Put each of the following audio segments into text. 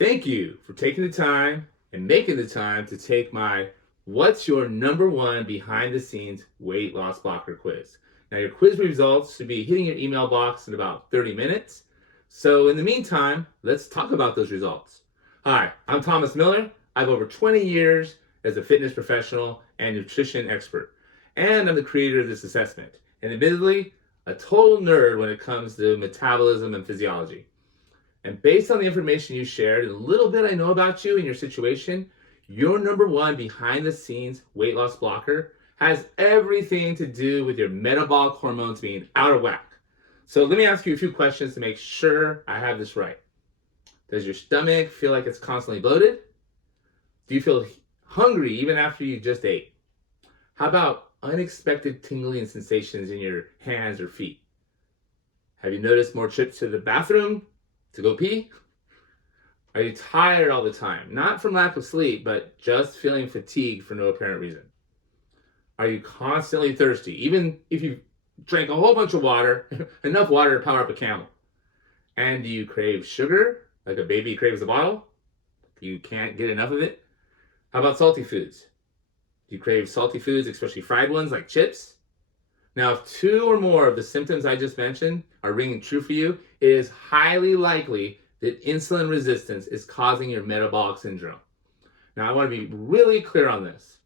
Thank you for taking the time and making the time to take my What's Your Number One Behind the Scenes Weight Loss Blocker quiz. Now, your quiz results should be hitting your email box in about 30 minutes. So, in the meantime, let's talk about those results. Hi, I'm Thomas Miller. I have over 20 years as a fitness professional and nutrition expert, and I'm the creator of this assessment. And admittedly, a total nerd when it comes to metabolism and physiology. And based on the information you shared and a little bit I know about you and your situation, your number one behind the scenes weight loss blocker has everything to do with your metabolic hormones being out of whack. So let me ask you a few questions to make sure I have this right. Does your stomach feel like it's constantly bloated? Do you feel hungry even after you just ate? How about unexpected tingling sensations in your hands or feet? Have you noticed more trips to the bathroom to go pee? Are you tired all the time? Not from lack of sleep, but just feeling fatigued for no apparent reason. Are you constantly thirsty, even if you drank a whole bunch of water, enough water to power up a camel? And do you crave sugar, like a baby craves a bottle? You can't get enough of it? How about salty foods? Do you crave salty foods, especially fried ones like chips? Now, if two or more of the symptoms I just mentioned are ringing true for you, it is highly likely that insulin resistance is causing your metabolic syndrome. Now, I want to be really clear on this.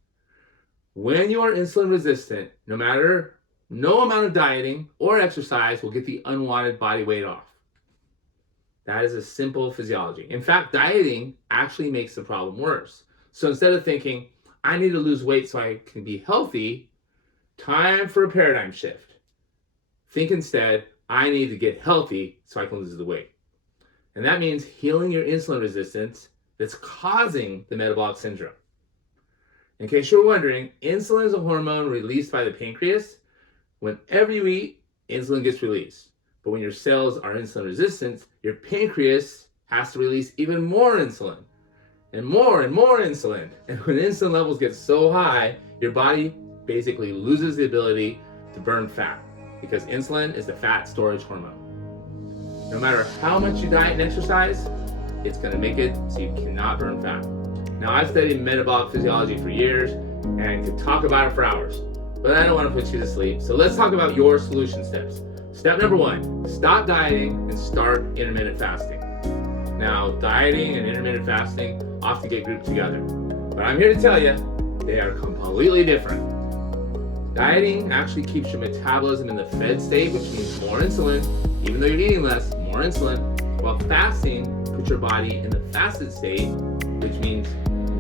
When you are insulin resistant, no amount of dieting or exercise will get the unwanted body weight off. That is a simple physiology. In fact, dieting actually makes the problem worse. So instead of thinking, I need to lose weight so I can be healthy, time for a paradigm shift. Think instead, I need to get healthy so I can lose the weight. And that means healing your insulin resistance that's causing the metabolic syndrome. In case you're wondering, insulin is a hormone released by the pancreas. Whenever you eat, insulin gets released. But when your cells are insulin resistant, your pancreas has to release even more insulin. And more insulin. And when insulin levels get so high, your body basically loses the ability to burn fat because insulin is the fat storage hormone. No matter how much you diet and exercise, it's going to make it so you cannot burn fat. Now, I've studied metabolic physiology for years and could talk about it for hours, but I don't want to put you to sleep. So let's talk about your solution steps. Step number 1, stop dieting and start intermittent fasting. Now, dieting and intermittent fasting often get grouped together, but I'm here to tell you they are completely different. Dieting actually keeps your metabolism in the fed state, which means more insulin, even though you're eating less, more insulin, while fasting puts your body in the fasted state, which means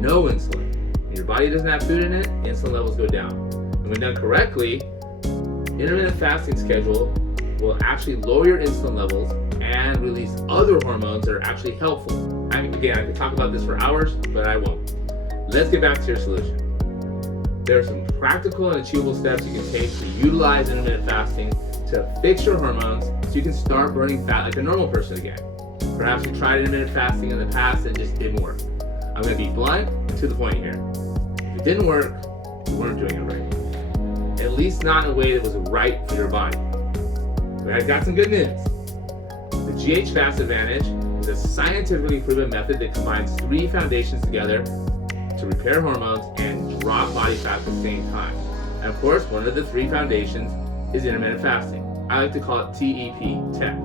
no insulin. When your body doesn't have food in it, insulin levels go down. And when done correctly, intermittent fasting schedule will actually lower your insulin levels and release other hormones that are actually helpful. I could talk about this for hours, but I won't. Let's get back to your solution. There are some practical and achievable steps you can take to utilize intermittent fasting to fix your hormones so you can start burning fat like a normal person again. Perhaps you tried intermittent fasting in the past and it just didn't work. I'm going to be blunt and to the point here. If it didn't work, you weren't doing it right. At least not in a way that was right for your body. But I've got some good news. The GH Fast Advantage is a scientifically proven method that combines 3 foundations together to repair hormones and drop body fat at the same time. And of course, one of the 3 foundations is intermittent fasting. I like to call it TEP, TEP,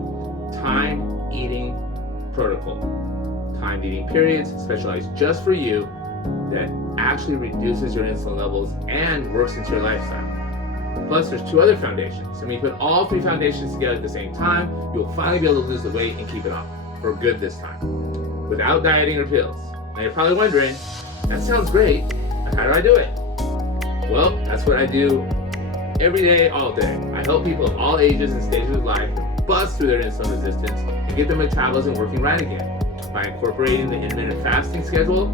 Time Eating Protocol. Timed eating periods specialized just for you that actually reduces your insulin levels and works into your lifestyle. Plus, there's 2 other foundations. And when you put all 3 foundations together at the same time, you'll finally be able to lose the weight and keep it off for good this time, without dieting or pills. Now you're probably wondering, that sounds great, but how do I do it? Well, that's what I do every day, all day. I help people of all ages and stages of life bust through their insulin resistance and get their metabolism working right again by incorporating the intermittent fasting schedule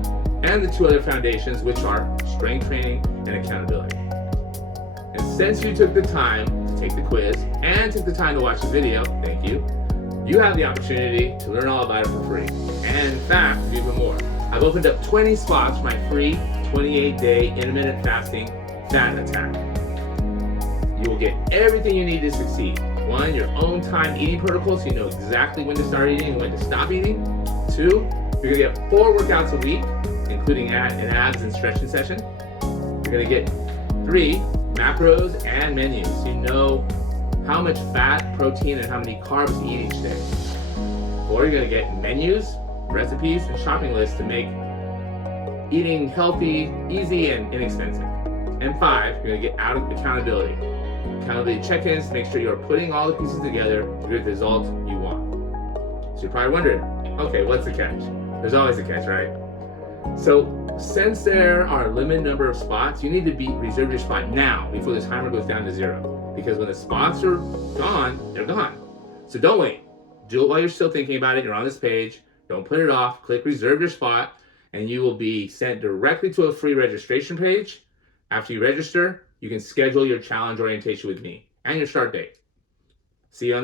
and the 2 other foundations, which are strength training and accountability. And since you took the time to take the quiz and took the time to watch the video, thank you, you have the opportunity to learn all about it for free. And in fact, even more. I've opened up 20 spots for my free 28-day intermittent fasting fat attack. You will get everything you need to succeed. 1, your own time eating protocol so you know exactly when to start eating and when to stop eating. 2, You're gonna get 4 workouts a week, including an abs and stretching session. You're gonna get 3 macros and menus, so you know how much fat, protein, and how many carbs to eat each day. 4, you're gonna get menus, recipes, and shopping lists to make eating healthy, easy, and inexpensive. And 5, you're gonna get accountability. Accountability check-ins to make sure you're putting all the pieces together to get the results you want. So you're probably wondering, okay, what's the catch? There's always a catch, right? So since there are a limited number of spots, you need to reserve your spot now before the timer goes down to 0. Because when the spots are gone, they're gone. So don't wait. Do it while you're still thinking about it. You're on this page. Don't put it off. Click reserve your spot, and you will be sent directly to a free registration page. After you register, you can schedule your challenge orientation with me and your start date. See you on